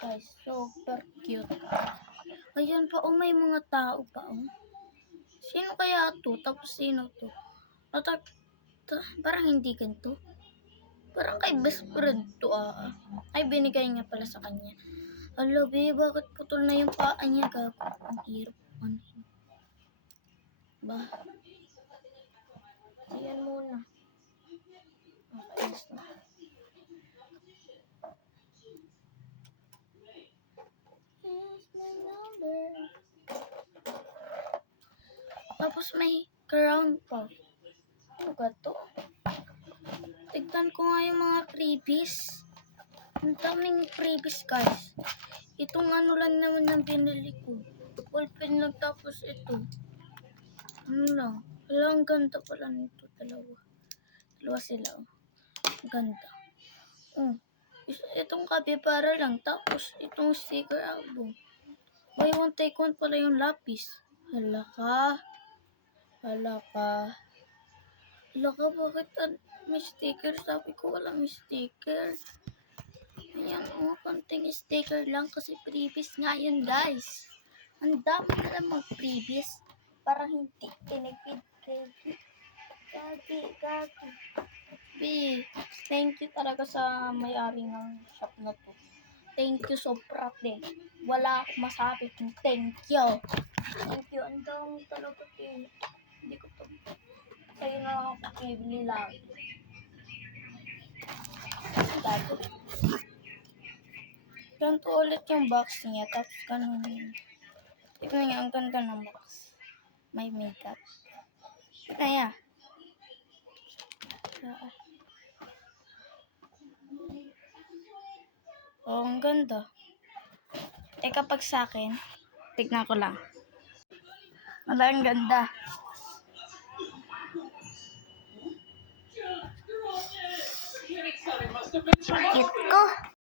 guys. Super cute. Ayan pa, oh, may mga tao pa, oh. Sino kaya to? Tapos sino to? Parang hindi ganito. Parang kay best friend to, Ay, binigay nga pala sa kanya. Alo, be, bakit putol na yung paa niya? Gago. Ang hirap. Ba? Ayan muna. Nakainis na. Here's my number. Tapos may crown pa. Ano ba to? Tignan ko nga yung mga freebies. Ang daming freebies, guys. Itong ano lang naman ang binili ko. Ballpen lang, tapos ito. Ano lang. Wala, ang ganda pala nito. Dalawa sila, oh. Ganda. Oh. Itong kapibara lang. Tapos itong sticker album. Buy one take one pala yung lapis. Hala ka, bakit may sticker? Sabi ko wala may sticker. Ayan, konting sticker lang kasi previous nga yun, guys. Ang dami na lang mga previous. Parang hindi tinipid. Gabi. Thank you talaga sa may-ari ng shop na to. Thank you sobra din. Wala akong masabi kung thank you. Thank you. Ang dami talaga din. Hindi ko to. Sa'yo na lang ako bibili lang. Gago. Ganito ulit yung box niya. Tapos ganun yun. Tignan niya, ang ganda ng box. May makeup. Tignan niya. Oh, ang ganda. Kapag sa akin, tignan ko lang. Wala, ang ganda. Cute ko.